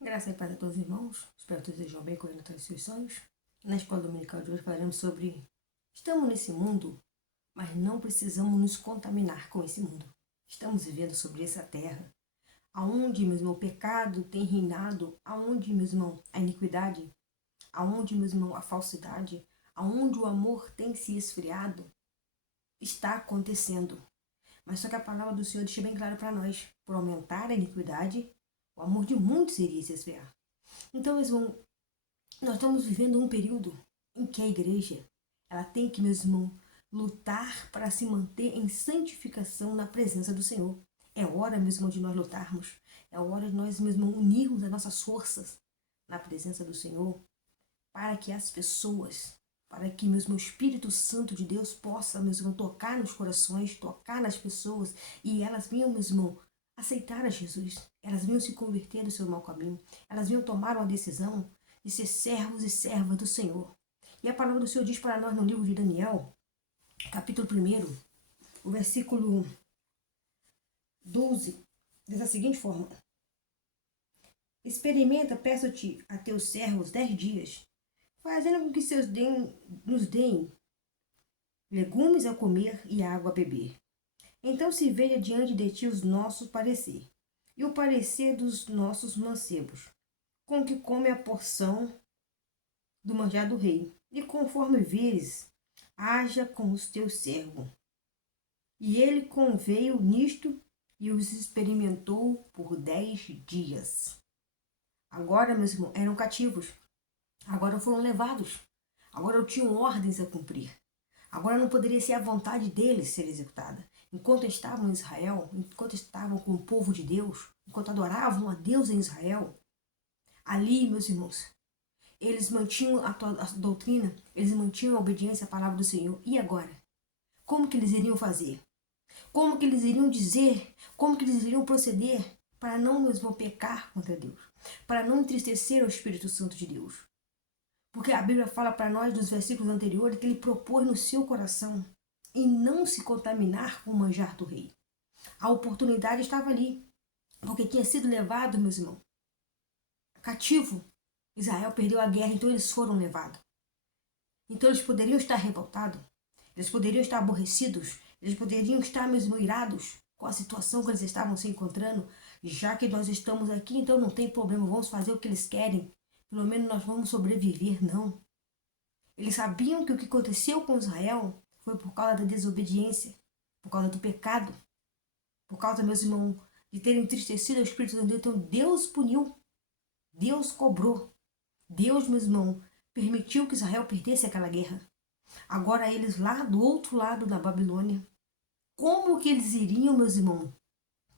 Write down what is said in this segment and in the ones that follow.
Graça e paz a todos os irmãos. Espero que todos estejam bem correndo atrás dos seus sonhos. Na escola dominical de hoje falaremos sobre estamos nesse mundo, mas não precisamos nos contaminar com esse mundo. Estamos vivendo sobre essa terra, aonde, meu irmão, o pecado tem reinado, aonde, meu irmão, a iniquidade, aonde, meu irmão, a falsidade, aonde o amor tem se esfriado, está acontecendo. Mas só que a palavra do Senhor deixa bem claro para nós, por aumentar a iniquidade, o amor de muitos iria se esfriar. Então, meus irmãos, nós estamos vivendo um período em que a igreja ela tem que, meus irmãos, lutar para se manter em santificação na presença do Senhor. É hora, meus irmãos, de nós lutarmos. É hora de nós, meus irmãos, unirmos as nossas forças na presença do Senhor para que as pessoas, para que, meus irmãos, o Espírito Santo de Deus possa, meus irmãos, tocar nos corações, tocar nas pessoas e elas venham, meus irmãos, aceitar a Jesus. Elas venham se converter do seu mau caminho. Elas venham tomar uma decisão de ser servos e servas do Senhor. E a palavra do Senhor diz para nós no livro de Daniel, capítulo 1, o versículo 12, dessa seguinte forma: experimenta, peço-te a teus servos 10 dias, fazendo com que nos deem legumes a comer e água a beber. Então se veja diante de ti os nossos parecer, e o parecer dos nossos mancebos, com que come a porção do manjar do rei, e conforme veres, haja com os teus servos. E ele conveio nisto e os experimentou por 10 dias. Agora, meus irmãos, eram cativos. Agora foram levados. Agora tinham ordens a cumprir. Agora não poderia ser a vontade deles ser executada. Enquanto estavam em Israel, enquanto estavam com o povo de Deus, enquanto adoravam a Deus em Israel, ali, meus irmãos, eles mantinham a doutrina, eles mantinham a obediência à palavra do Senhor. E agora? Como que eles iriam fazer? Como que eles iriam dizer? Como que eles iriam proceder para não mesmo pecar contra Deus? Para não entristecer o Espírito Santo de Deus? Porque a Bíblia fala para nós, nos versículos anteriores, que ele propôs no seu coração em não se contaminar com o manjar do rei. A oportunidade estava ali, porque tinha sido levado, meus irmãos, cativo. Israel perdeu a guerra, então eles foram levados. Então eles poderiam estar revoltados, eles poderiam estar aborrecidos, eles poderiam estar mesmo irados com a situação que eles estavam se encontrando. Já que nós estamos aqui, então não tem problema, vamos fazer o que eles querem. Pelo menos nós vamos sobreviver, não. Eles sabiam que o que aconteceu com Israel foi por causa da desobediência, por causa do pecado, por causa, meus irmãos, de terem entristecido o Espírito Santo. Então Deus puniu, Deus cobrou. Deus, meus irmãos, permitiu que Israel perdesse aquela guerra. Agora eles lá do outro lado da Babilônia, como que eles iriam, meus irmãos,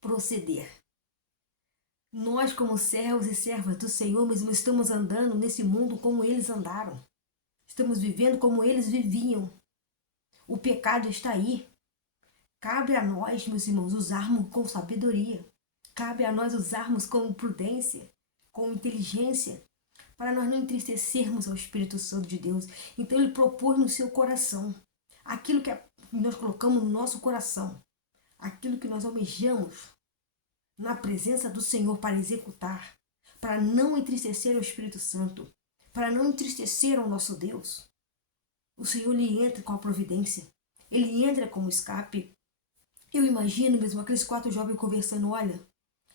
proceder? Nós, como servos e servas do Senhor, meus irmãos, estamos andando nesse mundo como eles andaram. Estamos vivendo como eles viviam. O pecado está aí. Cabe a nós, meus irmãos, usarmos com sabedoria. Cabe a nós usarmos com prudência, com inteligência, para nós não entristecermos ao Espírito Santo de Deus. Então ele propôs no seu coração aquilo que nós colocamos no nosso coração, aquilo que nós almejamos na presença do Senhor para executar, para não entristecer o Espírito Santo, para não entristecer ao nosso Deus. O Senhor lhe entra com a providência, ele entra como escape. Eu imagino mesmo aqueles 4 jovens conversando: olha,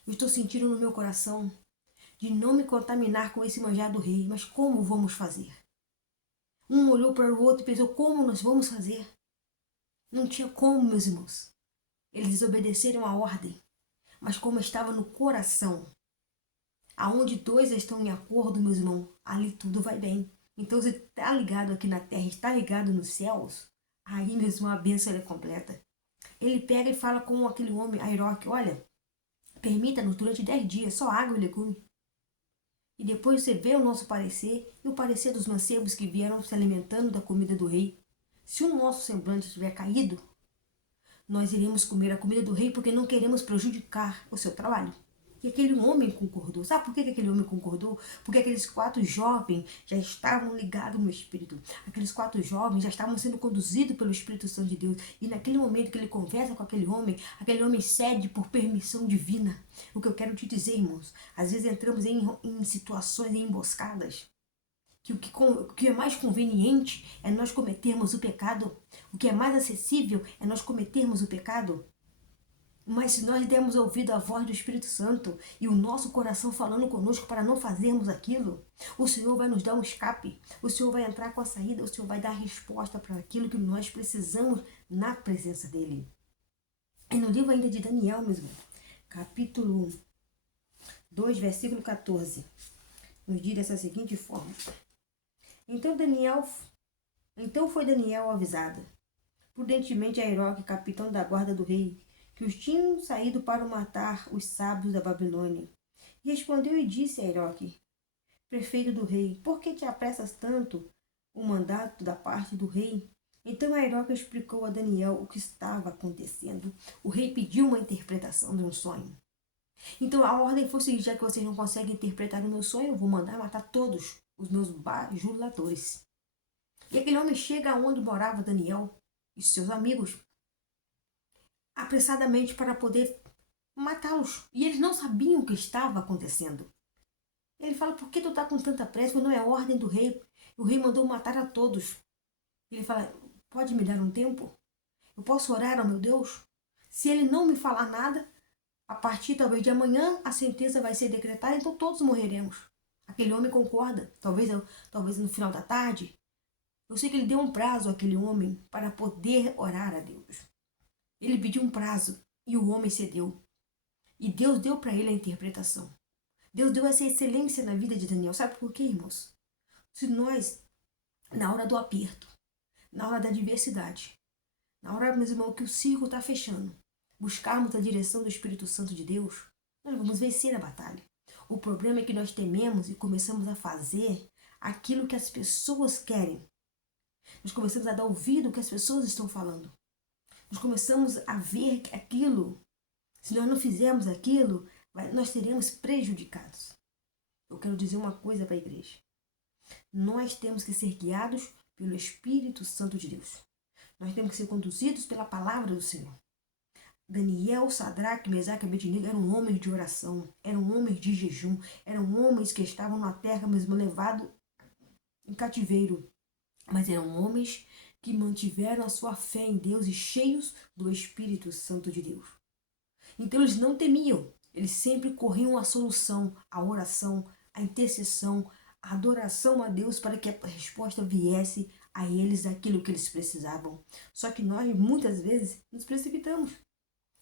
eu estou sentindo no meu coração de não me contaminar com esse manjar do rei, mas como vamos fazer? Um olhou para o outro e pensou: como nós vamos fazer? Não tinha como, meus irmãos. Eles desobedeceram a ordem, mas como estava no coração, aonde 2 estão em acordo, meus irmãos, ali tudo vai bem. Então, você está ligado aqui na terra, está ligado nos céus, aí mesmo a bênção é completa. Ele pega e fala com aquele homem, Airoque: olha, permita-nos durante 10 dias, só água e legume. E depois você vê o nosso parecer e o parecer dos mancebos que vieram se alimentando da comida do rei. Se o nosso semblante estiver caído, nós iremos comer a comida do rei porque não queremos prejudicar o seu trabalho. E aquele homem concordou. Sabe por que aquele homem concordou? Porque aqueles 4 jovens já estavam ligados no Espírito. Aqueles 4 jovens já estavam sendo conduzidos pelo Espírito Santo de Deus. E naquele momento que ele conversa com aquele homem cede por permissão divina. O que eu quero te dizer, irmãos, às vezes entramos em situações, em emboscadas, que o que é mais conveniente é nós cometermos o pecado. O que é mais acessível é nós cometermos o pecado. Mas se nós dermos ouvido à voz do Espírito Santo e o nosso coração falando conosco para não fazermos aquilo, o Senhor vai nos dar um escape, o Senhor vai entrar com a saída, o Senhor vai dar resposta para aquilo que nós precisamos na presença dEle. E no livro ainda de Daniel mesmo, capítulo 2, versículo 14, nos diz dessa seguinte forma. Então foi Daniel avisado, prudentemente a Aroque, capitão da guarda do rei, que os tinham saído para matar os sábios da Babilônia. Respondeu e disse a Aroque, prefeito do rei, por que te apressas tanto o mandato da parte do rei? Então Aroque explicou a Daniel o que estava acontecendo. O rei pediu uma interpretação de um sonho. Então a ordem foi o seguinte: já que vocês não conseguem interpretar o meu sonho, eu vou mandar matar todos os meus bajuladores. E aquele homem chega aonde morava Daniel e seus amigos, apressadamente para poder matá-los. E eles não sabiam o que estava acontecendo. Ele fala, por que tu está com tanta pressa? Não é a ordem do rei. O rei mandou matar a todos. Ele fala, pode me dar um tempo? Eu posso orar ao meu Deus? Se ele não me falar nada, a partir talvez de amanhã a sentença vai ser decretada, então todos morreremos. Aquele homem concorda, talvez no final da tarde. Eu sei que ele deu um prazo àquele homem para poder orar a Deus. Ele pediu um prazo e o homem cedeu. E Deus deu para ele a interpretação. Deus deu essa excelência na vida de Daniel. Sabe por quê, irmãos? Se nós, na hora do aperto, na hora da adversidade, na hora, meus irmãos, que o circo está fechando, buscarmos a direção do Espírito Santo de Deus, nós vamos vencer a batalha. O problema é que nós tememos e começamos a fazer aquilo que as pessoas querem. Nós começamos a dar ouvido ao que as pessoas estão falando. Nós começamos a ver aquilo. Se nós não fizermos aquilo, nós seremos prejudicados. Eu quero dizer uma coisa para a igreja. Nós temos que ser guiados pelo Espírito Santo de Deus. Nós temos que ser conduzidos pela palavra do Senhor. Daniel, Sadraque, Mesaque e Abednego eram homens de oração, eram homens de jejum, eram homens que estavam na terra mesmo levados em cativeiro. Mas eram homens que mantiveram a sua fé em Deus e cheios do Espírito Santo de Deus. Então eles não temiam, eles sempre corriam à solução, à oração, à intercessão, à adoração a Deus para que a resposta viesse a eles aquilo que eles precisavam. Só que nós muitas vezes nos precipitamos,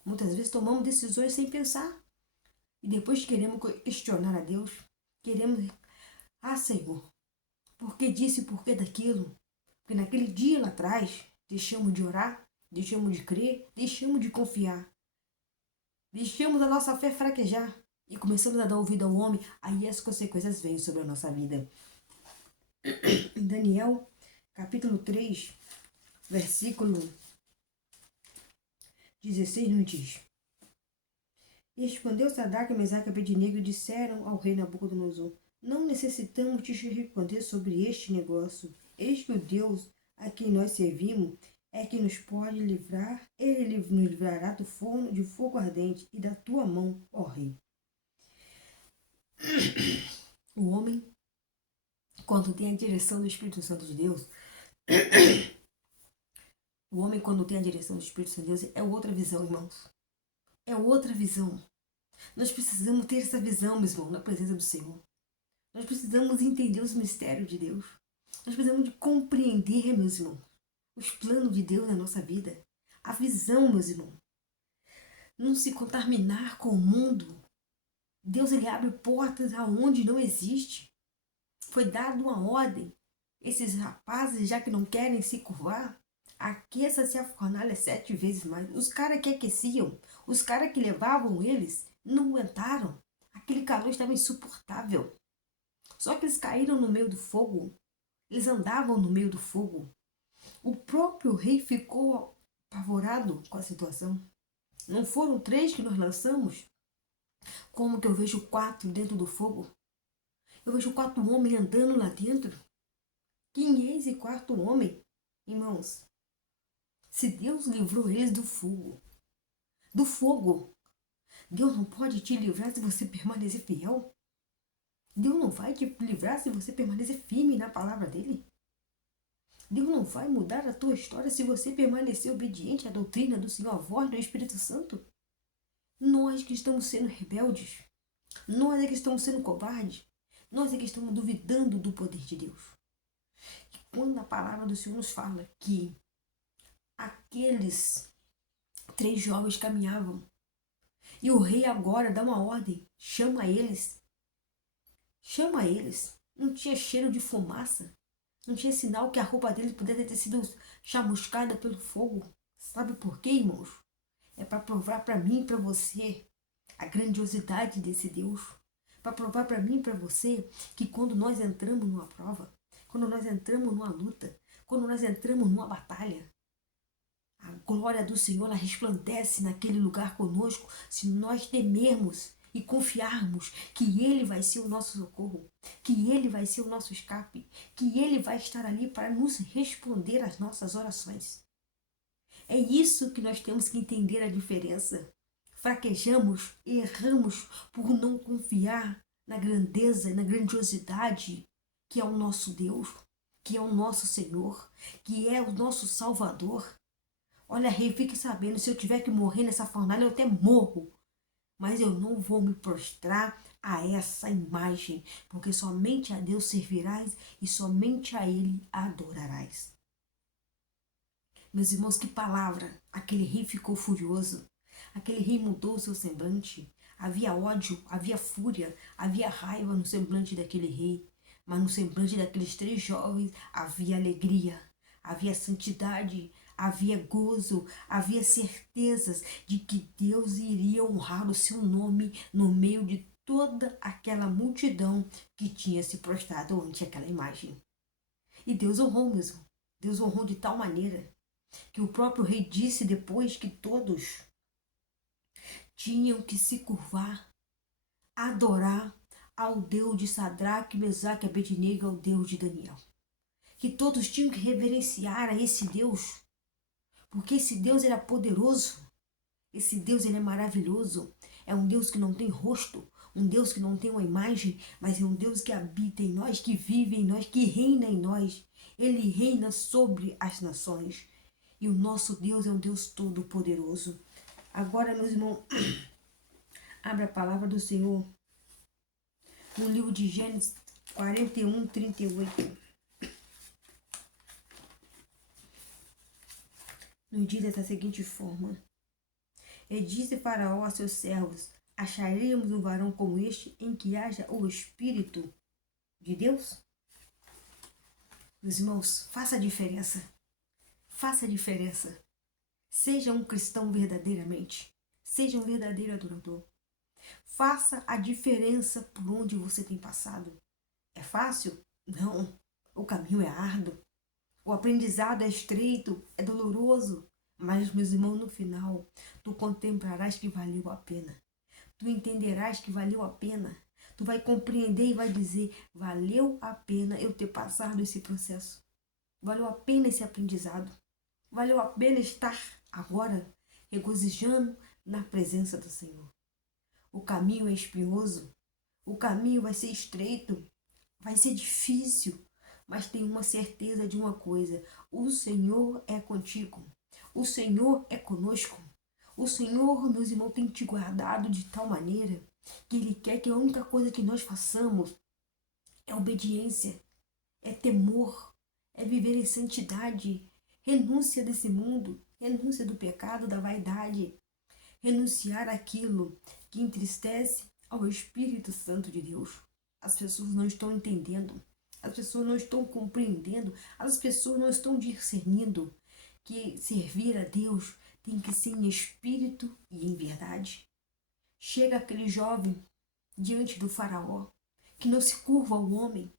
muitas vezes tomamos decisões sem pensar e depois queremos questionar a Deus, queremos, Senhor, por que disse, por que daquilo? Porque naquele dia lá atrás, deixamos de orar, deixamos de crer, deixamos de confiar. Deixamos a nossa fé fraquejar e começamos a dar ouvido ao homem, aí as consequências vêm sobre a nossa vida. Em Daniel, capítulo 3, versículo 16, nos diz. E respondeu Sadraque, Mesaque e Abednego e disseram ao rei Nabucodonosor, não necessitamos te responder sobre este negócio. Eis que o Deus a quem nós servimos é que nos pode livrar. Ele nos livrará do forno de fogo ardente e da tua mão, ó rei. O homem, quando tem a direção do Espírito Santo de Deus, é outra visão, irmãos. É outra visão. Nós precisamos ter essa visão, meus irmãos, na presença do Senhor. Nós precisamos entender os mistérios de Deus. Nós precisamos de compreender, meus irmãos, os planos de Deus na nossa vida. A visão, meus irmãos. Não se contaminar com o mundo. Deus, ele abre portas aonde não existe. Foi dada uma ordem. Esses rapazes, já que não querem se curvar, aqueça-se a fornalha 7 vezes mais. Os caras que aqueciam, os caras que levavam eles, não aguentaram. Aquele calor estava insuportável. Só que eles caíram no meio do fogo. Eles andavam no meio do fogo. O próprio rei ficou apavorado com a situação. Não foram 3 que nós lançamos? Como que eu vejo 4 dentro do fogo? Eu vejo 4 homens andando lá dentro. Quem é esse 4 homem? Irmãos, se Deus livrou eles do fogo, Deus não pode te livrar se você permanecer fiel. Deus não vai te livrar se você permanecer firme na palavra dele. Deus não vai mudar a tua história se você permanecer obediente à doutrina do Senhor, à voz do Espírito Santo. Nós que estamos sendo rebeldes, nós é que estamos sendo covardes, nós é que estamos duvidando do poder de Deus. E quando a palavra do Senhor nos fala que aqueles 3 jovens caminhavam e o rei agora dá uma ordem, chama eles, não tinha cheiro de fumaça, não tinha sinal que a roupa deles pudesse ter sido chamuscada pelo fogo. Sabe por quê, irmãos? É para provar para mim e para você a grandiosidade desse Deus. Para provar para mim e para você que quando nós entramos numa prova, quando nós entramos numa luta, quando nós entramos numa batalha, a glória do Senhor ela resplandece naquele lugar conosco se nós temermos e confiarmos que Ele vai ser o nosso socorro, que Ele vai ser o nosso escape, que Ele vai estar ali para nos responder às nossas orações. É isso que nós temos que entender a diferença. Fraquejamos e erramos por não confiar na grandeza e na grandiosidade que é o nosso Deus, que é o nosso Senhor, que é o nosso Salvador. Olha, rei, fique sabendo, se eu tiver que morrer nessa fornalha, eu até morro. Mas eu não vou me prostrar a essa imagem, porque somente a Deus servirás e somente a Ele adorarás. Meus irmãos, que palavra! Aquele rei ficou furioso. Aquele rei mudou o seu semblante. Havia ódio, havia fúria, havia raiva no semblante daquele rei. Mas no semblante daqueles 3 jovens havia alegria, havia santidade, havia gozo, havia certezas de que Deus iria honrar o seu nome no meio de toda aquela multidão que tinha se prostrado ante aquela imagem. E Deus honrou mesmo. Deus honrou de tal maneira que o próprio rei disse depois que todos tinham que se curvar, adorar ao Deus de Sadraque, Mesaque e Abednego, ao Deus de Daniel. Que todos tinham que reverenciar a esse Deus, porque esse Deus era poderoso, esse Deus ele é maravilhoso, é um Deus que não tem rosto, um Deus que não tem uma imagem, mas é um Deus que habita em nós, que vive em nós, que reina em nós. Ele reina sobre as nações. E o nosso Deus é um Deus todo-poderoso. Agora, meus irmãos, abra a palavra do Senhor no livro de Gênesis 41, 38. Nos diz dessa seguinte forma: E disse Faraó a seus servos: Acharemos um varão como este em que haja o Espírito de Deus? Meus irmãos, faça a diferença. Faça a diferença. Seja um cristão verdadeiramente. Seja um verdadeiro adorador. Faça a diferença por onde você tem passado. É fácil? Não. O caminho é árduo. O aprendizado é estreito, é doloroso. Mas, meus irmãos, no final, tu contemplarás que valeu a pena. Tu entenderás que valeu a pena. Tu vai compreender e vai dizer, valeu a pena eu ter passado esse processo. Valeu a pena esse aprendizado. Valeu a pena estar agora regozijando na presença do Senhor. O caminho é espinhoso, o caminho vai ser estreito, vai ser difícil, mas tem uma certeza de uma coisa: o Senhor é contigo, o Senhor é conosco. O Senhor, meus irmãos, tem te guardado de tal maneira que Ele quer que a única coisa que nós façamos é obediência, é temor, é viver em santidade, renúncia desse mundo, renúncia do pecado, da vaidade, renunciar àquilo que entristece ao Espírito Santo de Deus. As pessoas não estão entendendo, as pessoas não estão compreendendo, as pessoas não estão discernindo que servir a Deus tem que ser em espírito e em verdade. Chega aquele jovem diante do faraó, que não se curva ao homem,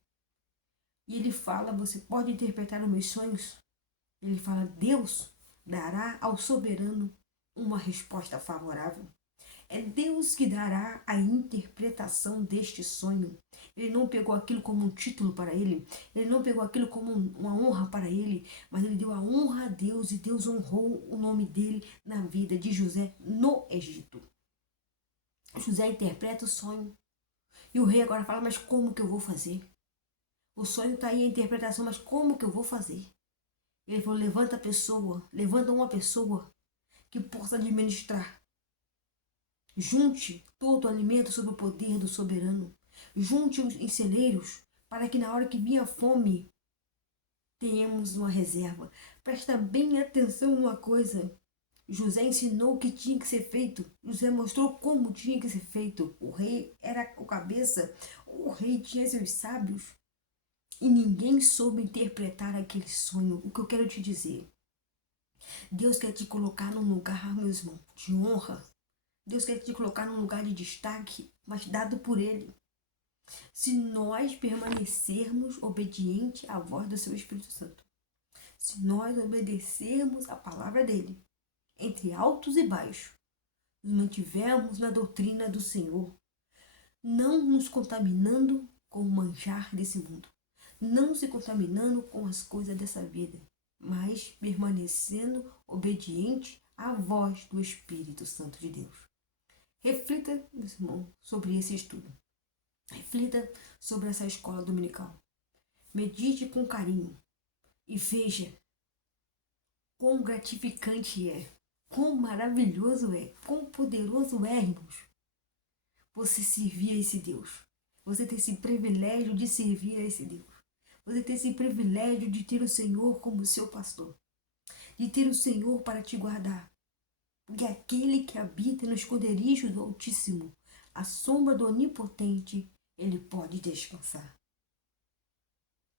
e ele fala: você pode interpretar os meus sonhos? Ele fala: Deus dará ao soberano uma resposta favorável. É Deus que dará a interpretação deste sonho. Ele não pegou aquilo como um título para ele, ele não pegou aquilo como uma honra para ele, mas ele deu a honra a Deus e Deus honrou o nome dele na vida de José no Egito. José interpreta o sonho e o rei agora fala, mas como que eu vou fazer? O sonho está aí, a interpretação, mas como que eu vou fazer? Ele falou, levanta uma pessoa que possa administrar. Junte todo o alimento sob o poder do soberano. Junte os celeiros para que na hora que vinha a fome, tenhamos uma reserva. Presta bem atenção numa coisa. José ensinou o que tinha que ser feito. José mostrou como tinha que ser feito. O rei era o cabeça. O rei tinha seus sábios. E ninguém soube interpretar aquele sonho. O que eu quero te dizer? Deus quer te colocar num lugar, meu irmão, de honra. Deus quer te colocar num lugar de destaque, mas dado por Ele. Se nós permanecermos obedientes à voz do Seu Espírito Santo, se nós obedecermos a palavra dEle, entre altos e baixos, nos mantivermos na doutrina do Senhor, não nos contaminando com o manjar desse mundo, não se contaminando com as coisas dessa vida, mas permanecendo obediente à voz do Espírito Santo de Deus. Reflita, meu irmão, sobre esse estudo. Reflita sobre essa escola dominical. Medite com carinho e veja quão gratificante é, quão maravilhoso é, quão poderoso é, irmãos, você servir a esse Deus. Você ter esse privilégio de servir a esse Deus. Você ter esse privilégio de ter o Senhor como seu pastor. De ter o Senhor para te guardar. Porque aquele que habita no esconderijo do Altíssimo, a sombra do Onipotente, ele pode descansar.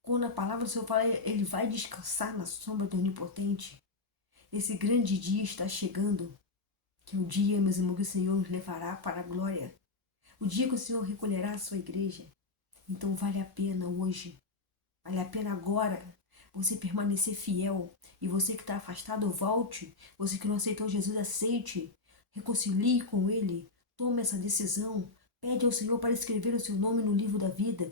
Quando a palavra do Senhor fala, ele vai descansar na sombra do Onipotente. Esse grande dia está chegando, que é o dia, meus irmãos, que o Senhor nos levará para a glória. O dia que o Senhor recolherá a sua igreja. Então vale a pena hoje, vale a pena agora, você permanecer fiel. E você que está afastado, volte. Você que não aceitou Jesus, aceite. Reconcilie com Ele. Tome essa decisão. Pede ao Senhor para escrever o seu nome no livro da vida.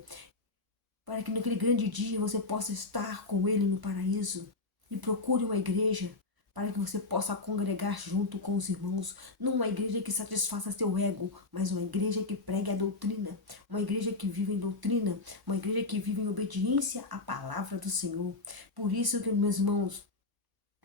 Para que naquele grande dia você possa estar com Ele no paraíso. E procure uma igreja para que você possa congregar junto com os irmãos. Não uma igreja que satisfaça seu ego, mas uma igreja que pregue a doutrina. Uma igreja que vive em doutrina. Uma igreja que vive em obediência à palavra do Senhor. Por isso que, meus irmãos,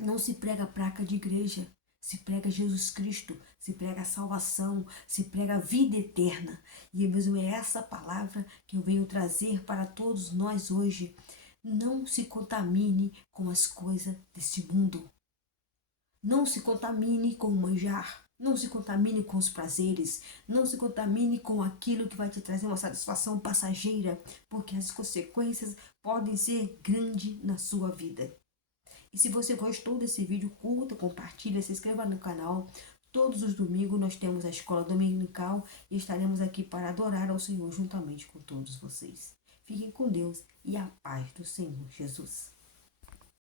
não se prega placa de igreja, se prega Jesus Cristo, se prega a salvação, se prega a vida eterna. E mesmo é essa palavra que eu venho trazer para todos nós hoje. Não se contamine com as coisas deste mundo. Não se contamine com o manjar. Não se contamine com os prazeres. Não se contamine com aquilo que vai te trazer uma satisfação passageira, porque as consequências podem ser grandes na sua vida. E se você gostou desse vídeo, curta, compartilha, se inscreva no canal. Todos os domingos nós temos a escola dominical e estaremos aqui para adorar ao Senhor juntamente com todos vocês. Fiquem com Deus e a paz do Senhor Jesus.